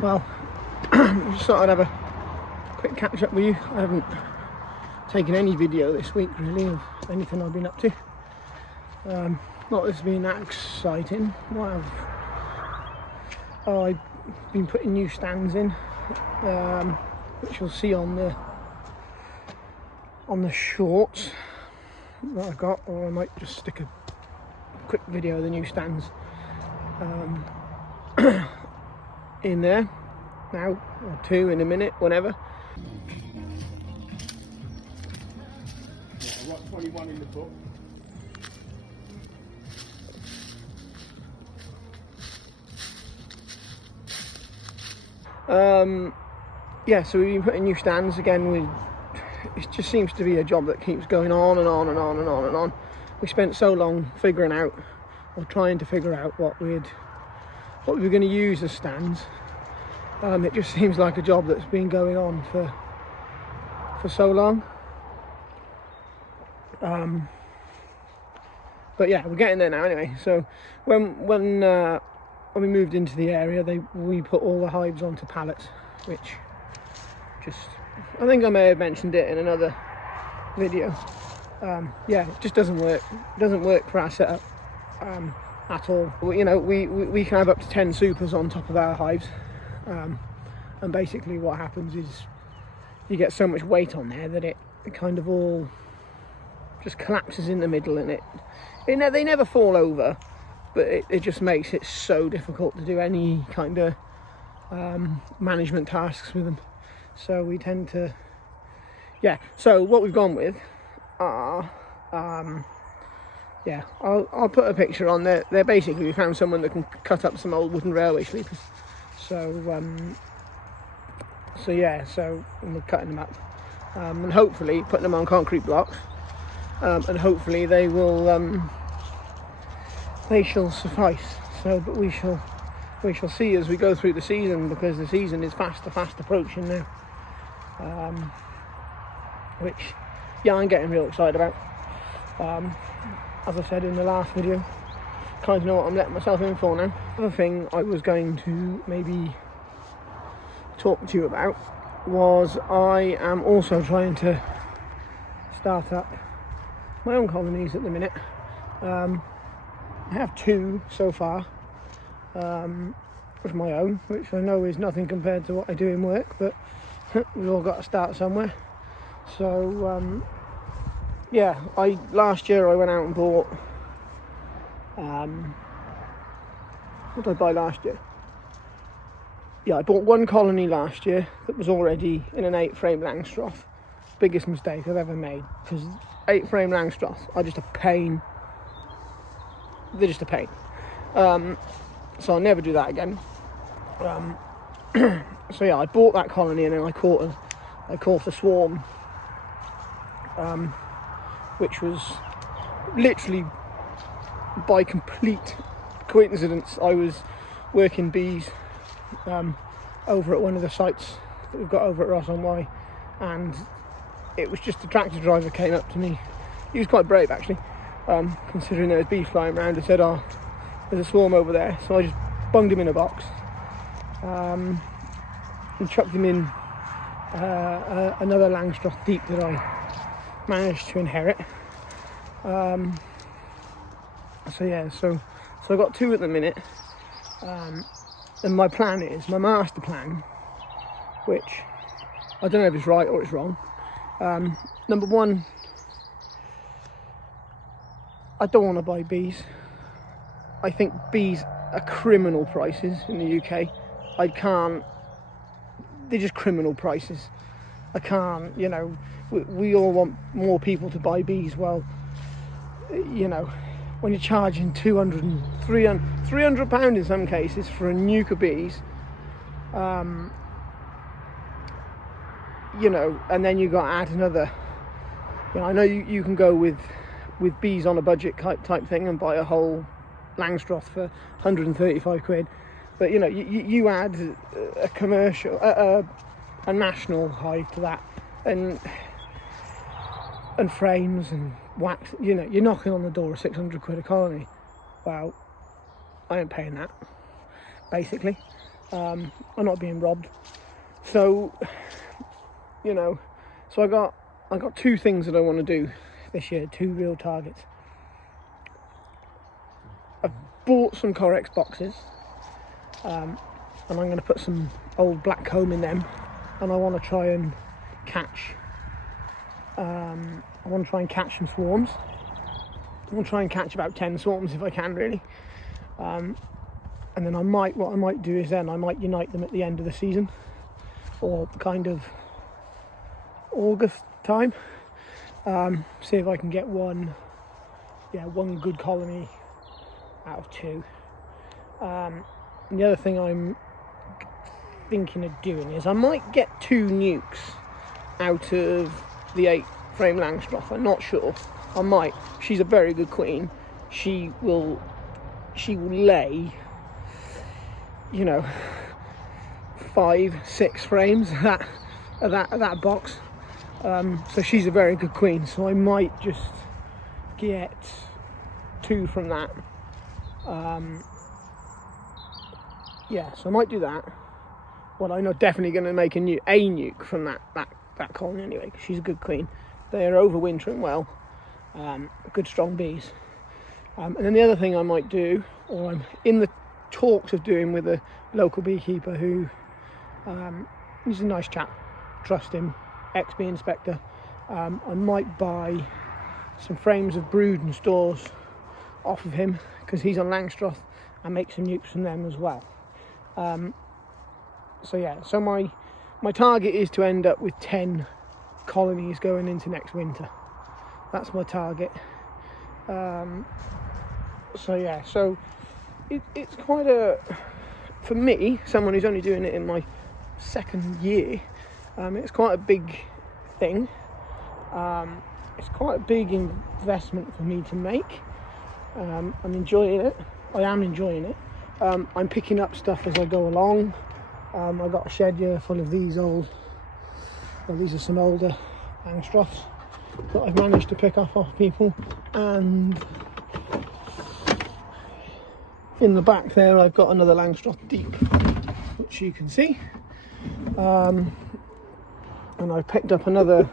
Well, just thought I'd have a quick catch up with you. I haven't taken any video this week really of anything I've been up to. Not that it's been that exciting. I've been putting new stands in, which you'll see on the shorts that I've got, or I might just stick a quick video of the new stands in there now, or two in a minute, whenever. Yeah, I've got 21 in the book. Yeah, so we've been putting new stands again. It just seems to be a job that keeps going on and on and on and on and on. We spent so long figuring out, or trying to figure out what we were going to use as stands. It just seems like a job that's been going on for so long. But yeah, we're getting there now anyway. So when we moved into the area, we put all the hives onto pallets, which I think I may have mentioned it in another video. Yeah, it just doesn't work. It doesn't work for our setup at all. We can have up to 10 supers on top of our hives, and basically what happens is you get so much weight on there that it kind of all just collapses in the middle, and they never fall over, but it just makes it so difficult to do any kind of management tasks with them. So we tend to, yeah, so what we've gone with are, yeah, I'll put a picture on there. They're basically, we found someone that can cut up some old wooden railway sleepers. So yeah, so we're cutting them up, and hopefully putting them on concrete blocks, and hopefully they shall suffice. So, but we shall see as we go through the season, because the season is fast approaching now, which, yeah, I'm getting real excited about. As I said in the last video, kind of know what I'm letting myself in for now. Another thing I was going to maybe talk to you about was I am also trying to start up my own colonies at the minute. I have 2 so far of my own, which I know is nothing compared to what I do in work, but we've all got to start somewhere. So yeah, last year I went out and bought, what did I buy last year? Yeah, I bought 1 colony last year that was already in an 8-frame Langstroth. Biggest mistake I've ever made, because 8-frame Langstroths are just a pain. They're just a pain. So I'll never do that again. So yeah, I bought that colony, and then I caught a swarm, which was literally by complete coincidence. I was working bees over at one of the sites that we've got over at Ross-on-Wye, and it was just a tractor driver came up to me. He was quite brave actually, considering there was bees flying around, and said, "Oh, there's a swarm over there." So I just bunged him in a box, and chucked him in another Langstroth deep that I managed to inherit. So yeah, so I've got 2 at the minute, and my plan is, my master plan, which I don't know if it's right or it's wrong. Number 1, I don't want to buy bees. I think bees are criminal prices in the UK. I can't, they're just criminal prices. I can't, we all want more people to buy bees. Well, when you're charging 200 and 300 pound in some cases for a nuke of bees, and then you got to add another, I know you can go with bees on a budget type thing and buy a whole Langstroth for 135 quid, but you add a commercial, a national hive to that, and frames and wax, you're knocking on the door of 600 quid a colony. Well, I ain't paying that, basically. are not being robbed. So, you know, so I got two things that I want to do this year, two real targets. I've bought some Corex boxes, and I'm going to put some old black comb in them, and I want to try and catch some swarms. I want to try and catch about 10 swarms if I can, really. And then what I might do is I might unite them at the end of the season, or kind of August time. See if I can get one good colony out of two. And the other thing I'm thinking of doing is I might get 2 nukes out of the 8 frame Langstroth. I'm not sure. I might. She's a very good queen. She will lay, 5-6 frames of that box. So she's a very good queen. So I might just get 2 from that. So I might do that. Well, I'm not definitely going to make a nuke from that colony anyway. She's a good queen. They are overwintering well. Good strong bees. And then the other thing I might do, or I'm in the talks of doing with a local beekeeper who, he's a nice chap, trust him, ex-bee inspector. I might buy some frames of brood and stores off of him, because he's on Langstroth, and make some nukes from them as well. So my target is to end up with 10 colonies going into next winter. That's my target. So it's quite for me, someone who's only doing it in my 2nd year, it's quite a big thing. It's quite a big investment for me to make. I'm enjoying it. I am enjoying it. I'm picking up stuff as I go along. I've got a shed here full of these are some older Langstroths that I've managed to pick up off people, and in the back there I've got another Langstroth deep, which you can see, and I've picked up another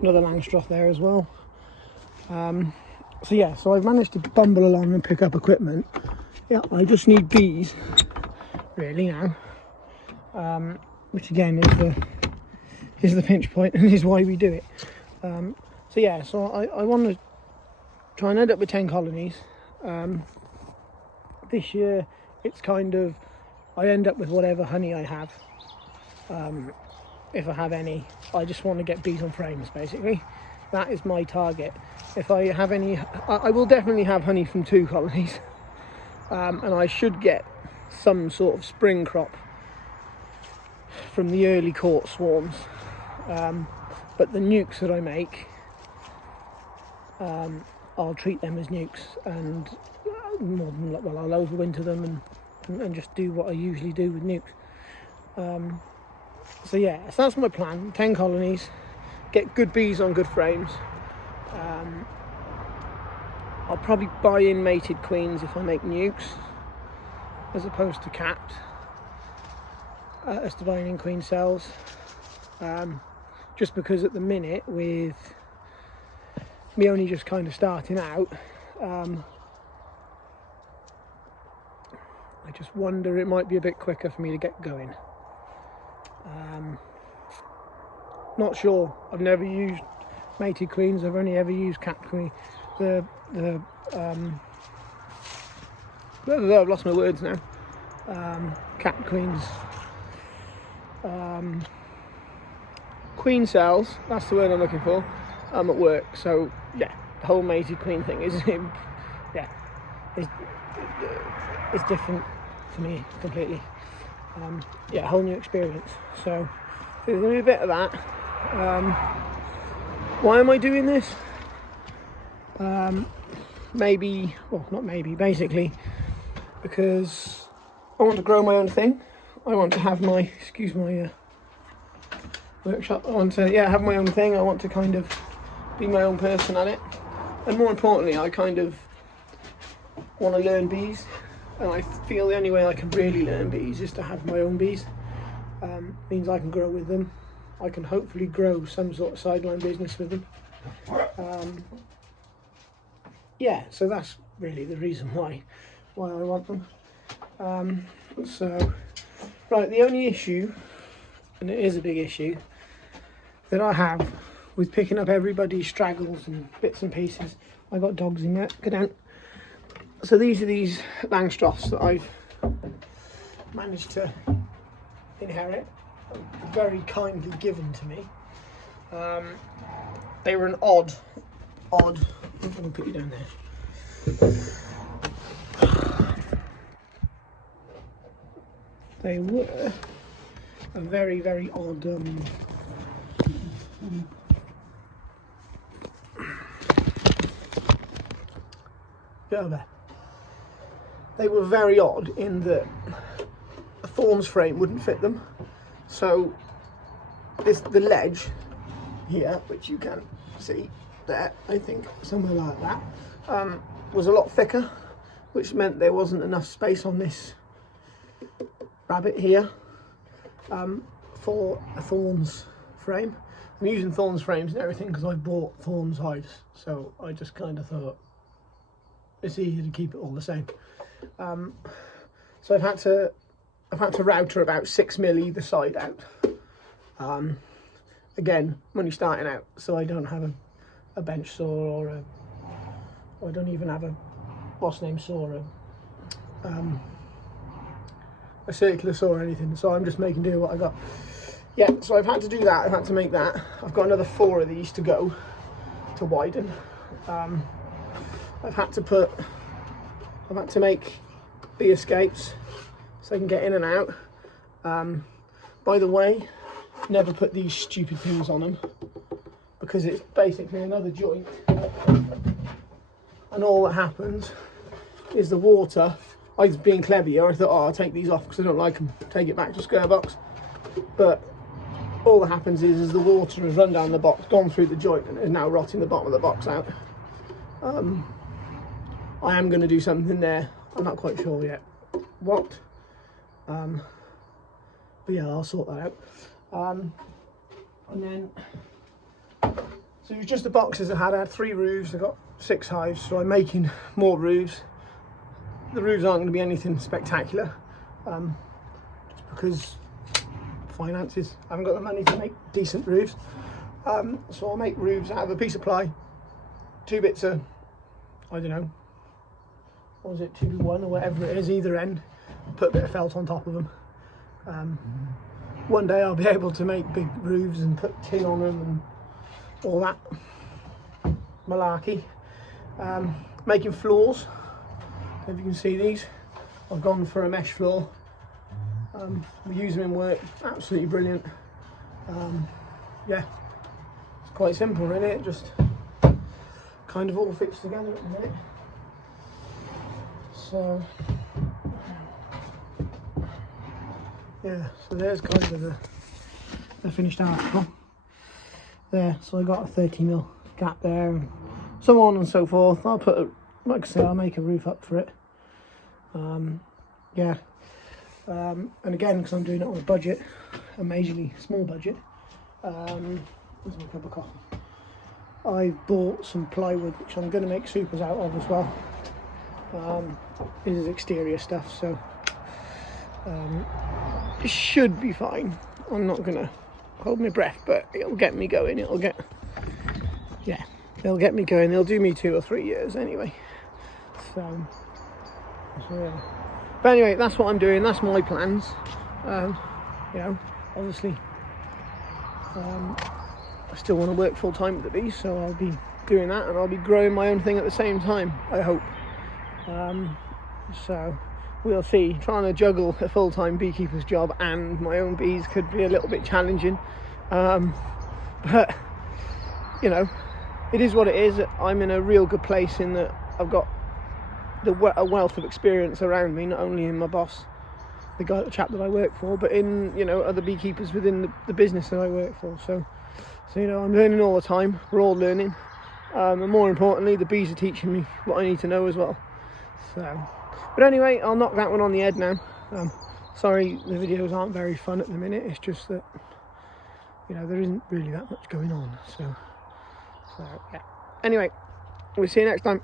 Langstroth there as well. So I've managed to bumble along and pick up equipment. I just need bees really now, which again is the pinch point and is why we do it. So I want to try and end up with 10 colonies. This year it's kind of, I end up with whatever honey I have, if I have any. I just want to get bees on frames, basically. That is my target. If I have any, I will definitely have honey from 2 colonies, and I should get some sort of spring crop from the early caught swarms. But the nukes that I make, I'll treat them as nukes, and I'll overwinter them and just do what I usually do with nukes. So that's my plan. 10 colonies, get good bees on good frames. I'll probably buy in mated queens if I make nukes, as opposed to capped, as to buying in queen cells. Just because at the minute, with me only just kind of starting out, I just wonder it might be a bit quicker for me to get going. Not sure. I've never used mated queens. I've only ever used capped queen. I've lost my words now. Capped queens. Queen cells, that's the word I'm looking for. I'm at work, so the whole mated queen thing is it's different for me completely. A whole new experience. So there's going to be a bit of that. Why am I doing this? Basically because I want to grow my own thing. I want to have my, workshop. I want to have my own thing. I want to kind of be my own person at it, and more importantly, I kind of want to learn bees. and I feel the only way I can really learn bees is to have my own bees. Means I can grow with them. I can hopefully grow some sort of sideline business with them. Yeah, so that's really the reason why I want them. So, right, the only issue, and it is a big issue, that I have with picking up everybody's straggles and bits and pieces. I got dogs in there, go down. So these are these Langstroths that I've managed to inherit, very kindly given to me. They were an odd, I'm going to put you down there. They were a very, very odd get over there. They were very odd in that a Thorns frame wouldn't fit them. So the ledge here, which you can see there, I think somewhere like that, was a lot thicker, which meant there wasn't enough space on this rabbit here for a Thorns frame. I'm using Thorns frames and everything because I bought Thorns hives, so I just kind of thought it's easier to keep it all the same. So I've had to router about 6 mil either side out. Again, when you're starting out, so I don't have a bench saw or I don't even have a boss name saw, a circular saw or anything. So I'm just making do what I got. Yeah, so I've had to do that. I've had to make that. I've got another 4 of these to go to widen. I've had to make bee escapes so I can get in and out. By the way, never put these stupid things on them because it's basically another joint, and all that happens is the water. I was being clever here. I thought, oh, I'll take these off because I don't like them. Take it back to square box. But all that happens is the water has run down the box, gone through the joint, and is now rotting the bottom of the box out. I am going to do something there. I'm not quite sure yet what. But yeah, I'll sort that out. And then, so it was just the boxes I had 3 roofs. I got 6 hives, so I'm making more roofs. The roofs aren't going to be anything spectacular, just because finances. I haven't got the money to make decent roofs. So I'll make roofs out of a piece of ply, 2 bits of, I don't know, what was it, 2x1 or whatever it is, either end. Put a bit of felt on top of them. One day I'll be able to make big roofs and put tin on them and all that malarkey. Making floors. If you can see these, I've gone for a mesh floor. We use them in work, absolutely brilliant. Yeah, it's quite simple really, it just kind of all fits together at the minute. So yeah, so there's kind of the finished article there. So I got a 30 mil gap there and so on and so forth. I'll put like I say, I'll make a roof up for it. Yeah, and again, because I'm doing it on a budget, a majorly small budget, where's my cup of coffee? I've bought some plywood which I'm going to make supers out of as well. This is exterior stuff, so it should be fine. I'm not going to hold my breath, but it'll get me going. It'll get me going. It'll do me 2 or 3 years anyway. So yeah. But anyway, that's what I'm doing. That's my plans. You know, obviously, I still want to work full time with the bees, so I'll be doing that, and I'll be growing my own thing at the same time, I hope. So we'll see. Trying to juggle a full-time beekeeper's job and my own bees could be a little bit challenging, but you know, it is what it is. I'm in a real good place in that I've got a wealth of experience around me, not only in my boss, the chap that I work for, but in, you know, other beekeepers within the business that I work for. So you know, I'm learning all the time. We're all learning, and more importantly, the bees are teaching me what I need to know as well. So But anyway, I'll knock that one on the head now. Sorry the videos aren't very fun at the minute, it's just that, you know, there isn't really that much going on, so yeah. Anyway, we'll see you next time.